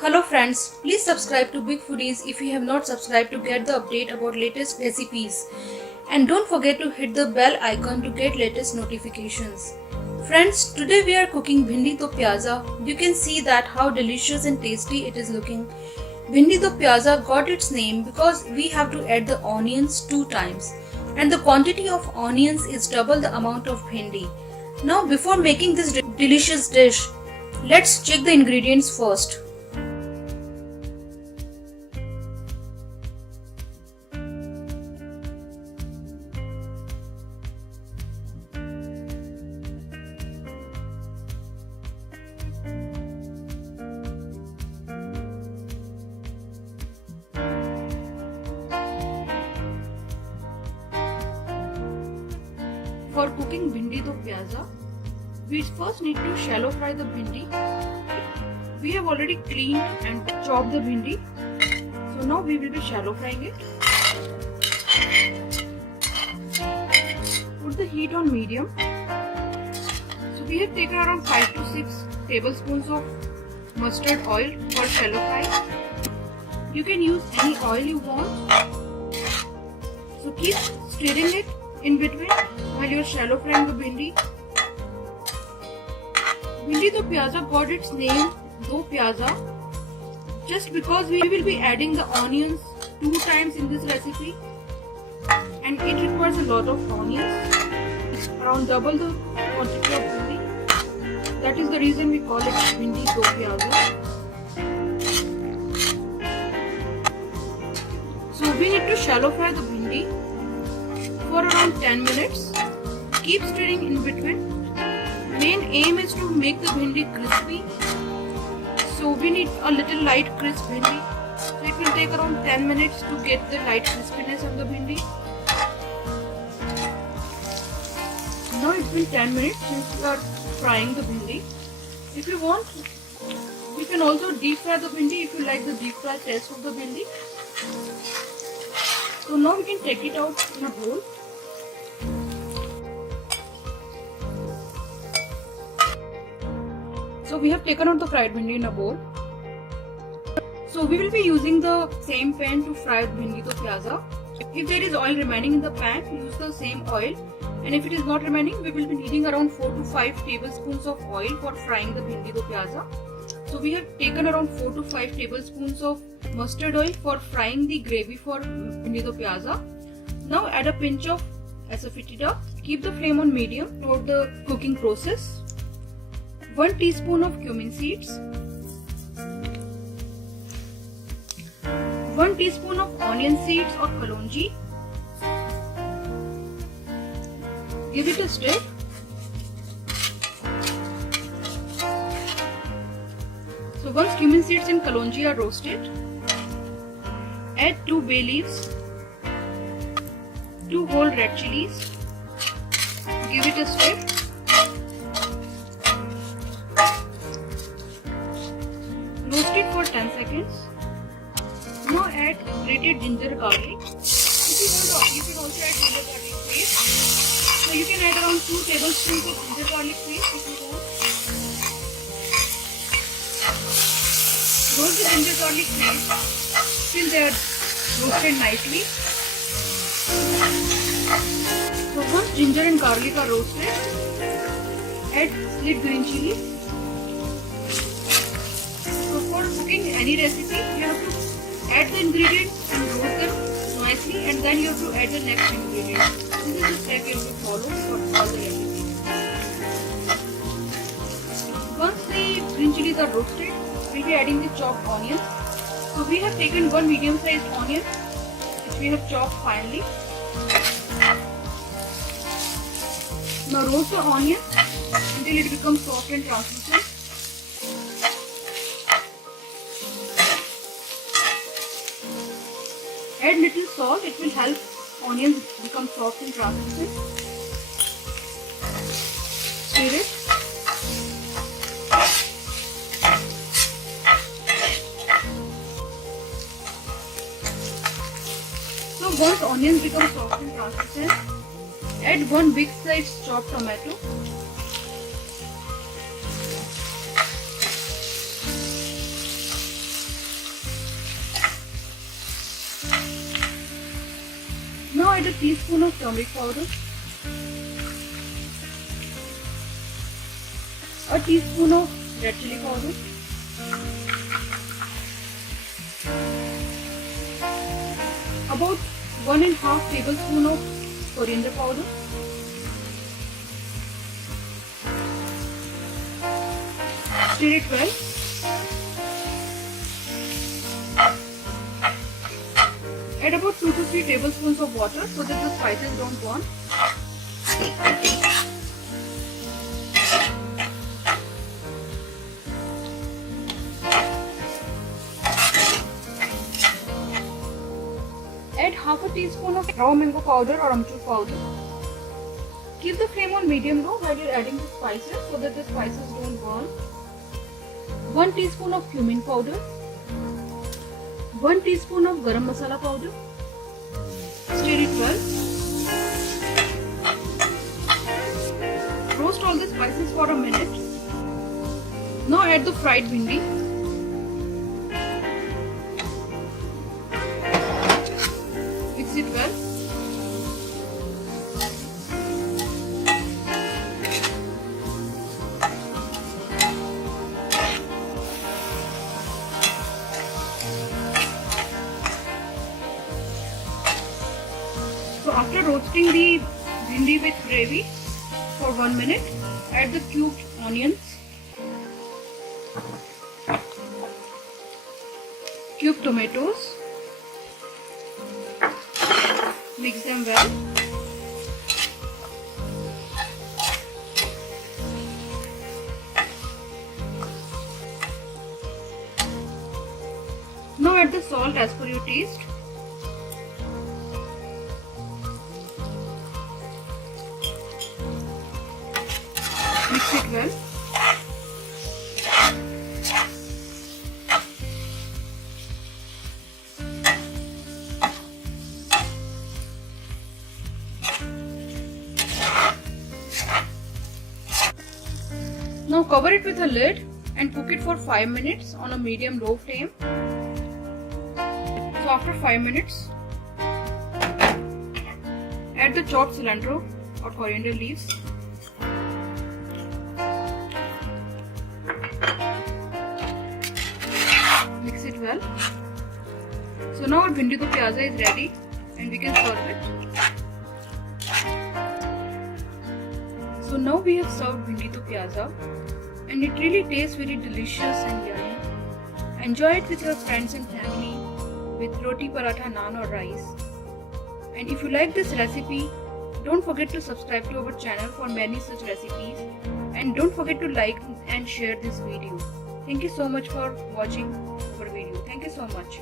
Hello friends, please subscribe to Big Foodies if you have not subscribed to get the update about latest recipes. And don't forget to hit the bell icon to get latest notifications. Friends, today we are cooking bhindi to pyaza. You can see that how delicious and tasty it is looking. Bhindi to pyaza got its name because we have to add the onions 2 times. And the quantity of onions is double the amount of bhindi. Now before making this delicious dish, let's check the ingredients first. For cooking bhindi to pyaza, we first need to shallow fry the bhindi. We have already cleaned and chopped the bhindi. So now we will be shallow frying it. Put the heat on medium. So we have taken around 5 to 6 tablespoons of mustard oil for shallow fry. You can use any oil you want. So keep stirring it in between while you are shallow frying the bhindi. Bhindi to pyaza got its name do pyaza just because we will be adding the onions 2 times in this recipe and it requires a lot of onions, around double the quantity of bhindi. That is the reason we call it bhindi do pyaza. So we need to shallow fry the bhindi for around 10 minutes. Keep stirring in between. Main aim is to make the bhindi crispy. So we need a little light crisp bhindi. So it will take around 10 minutes to get the light crispiness of the bhindi. Now it's been 10 minutes since we are frying the bhindi. If you want, we can also deep fry the bhindi if you like the deep fry taste of the bhindi. So now we can take it out in a bowl. So we have taken out the fried bhindi in a bowl. So we will be using the same pan to fry bhindi to pyaza. If there is oil remaining in the pan, use the same oil. And if it is not remaining, we will be needing around 4 to 5 tablespoons of oil for frying the bhindi to pyaza. So we have taken around 4 to 5 tablespoons of mustard oil for frying the gravy for bhindi to pyaza. Now add a pinch of asafoetida. Keep the flame on medium throughout the cooking process. 1 teaspoon of cumin seeds, 1 teaspoon of onion seeds or kalonji. Give it a stir. So once cumin seeds and kalonji are roasted, add 2 bay leaves, 2 whole red chilies. Give it a stir. Roast it for 10 seconds. Now add grated ginger garlic. If you want, you can also add ginger garlic paste. So you can add around 2 tablespoons of ginger garlic paste if you want. Roast the ginger garlic paste till they are roasted nicely. So once ginger and garlic are roasted, add sliced green chili. For cooking any recipe, you have to add the ingredients and roast them nicely and then you have to add the next ingredient. This is the step you have to follow for all the recipes. Once the green chilies are roasted, we will be adding the chopped onions. So we have taken 1 medium sized onion which we have chopped finely. Now roast the onion until it becomes soft and translucent. Add little salt, it will help onions become soft and translucent. once onions become soft and translucent, add 1 big size chopped tomato. Now add a teaspoon of turmeric powder, a teaspoon of red chili powder, about 1.5 tablespoon of coriander powder, stir it well. Add about 2 to 3 tablespoons of water so that the spices don't burn. Add half a teaspoon of raw mango powder or amchur powder. Keep the flame on medium low while you're adding the spices so that the spices don't burn. 1 teaspoon of cumin powder. 1 teaspoon of garam masala powder. Stir it well. Roast all the spices for a minute. Now add the fried bhindi. Mix it well. So after roasting the bhindi with gravy for 1 minute, add the cubed onions, cubed tomatoes, mix them well. Now add the salt as per your taste. Mix it well. Now cover it with a lid and cook it for 5 minutes on a medium-low flame. So after 5 minutes, add the chopped cilantro or coriander leaves. Mix it well. So now our bhindi to pyaza is ready and we can serve it. So now we have served bhindi to pyaza and it really tastes very delicious and yummy. Enjoy it with your friends and family with roti, paratha, naan or rice. And if you like this recipe, don't forget to subscribe to our channel for many such recipes and don't forget to like and share this video. Thank you so much for watching our video. Thank you so much.